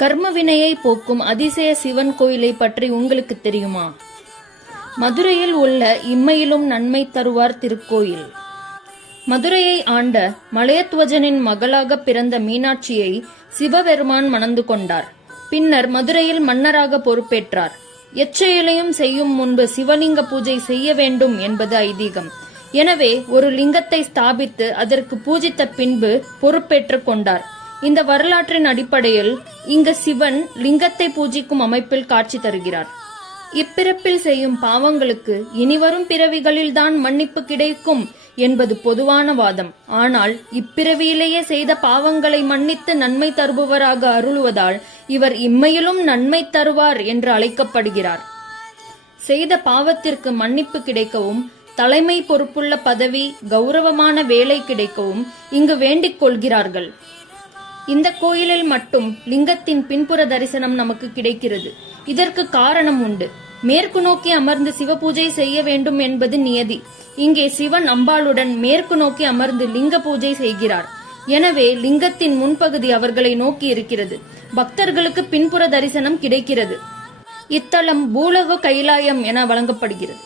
கர்மவினையை போக்கும் அதிசய சிவன் கோயிலை பற்றி உங்களுக்கு தெரியுமா? மதுரையில் உள்ள இம்மையிலும் நன்மை தருவார் திருக்கோயில். மதுரையை ஆண்ட மலையத்வஜனின் மகளாக பிறந்த மீனாட்சியை சிவபெருமான் மணந்து கொண்டார். பின்னர் மதுரையில் மன்னராக பொறுப்பேற்றார். எச்செயலையும் செய்யும் முன்பு சிவலிங்க பூஜை செய்ய வேண்டும் என்பது ஐதீகம். எனவே ஒரு லிங்கத்தை ஸ்தாபித்து அதற்கு பூஜித்த பின்பு பொறுப்பேற்றுக் கொண்டார். இந்த வரலாற்றின் அடிப்படையில் இங்கு சிவன் லிங்கத்தை பூஜிக்கும் அமைப்பில் காட்சி தருகிறார். இப்பிறப்பில் செய்யும் பாவங்களுக்கு இனிவரும் பிறவிகளில்தான் மன்னிப்பு கிடைக்கும் என்பது பொதுவான வாதம். ஆனால் இப்பிறவியிலேயே செய்த பாவங்களை மன்னித்து நன்மை தருபவராக அருளுவதால் இவர் இம்மையிலும் நன்மை தருவார் என்று அழைக்கப்படுகிறார். செய்த பாவத்திற்கு மன்னிப்பு கிடைக்கவும், தலைமை பொறுப்புள்ள பதவி, கௌரவமான வேலை கிடைக்கவும் இங்கு வேண்டிக் கொள்கிறார்கள். இந்த கோயிலில் மட்டும் லிங்கத்தின் பின்புற தரிசனம் நமக்கு கிடைக்கிறது. இதற்கு காரணம் உண்டு. மேற்கு நோக்கி அமர்ந்து சிவபூஜை செய்ய வேண்டும் என்பது நியதி. இங்கே சிவன் அம்பாளுடன் மேற்கு நோக்கி அமர்ந்து லிங்க பூஜை செய்கிறார். எனவே லிங்கத்தின் முன்பகுதி அவர்களை நோக்கி இருக்கிறது. பக்தர்களுக்கு பின்புற தரிசனம் கிடைக்கிறது. இத்தலம் பூலோக கைலாயம் என வழங்கப்படுகிறது.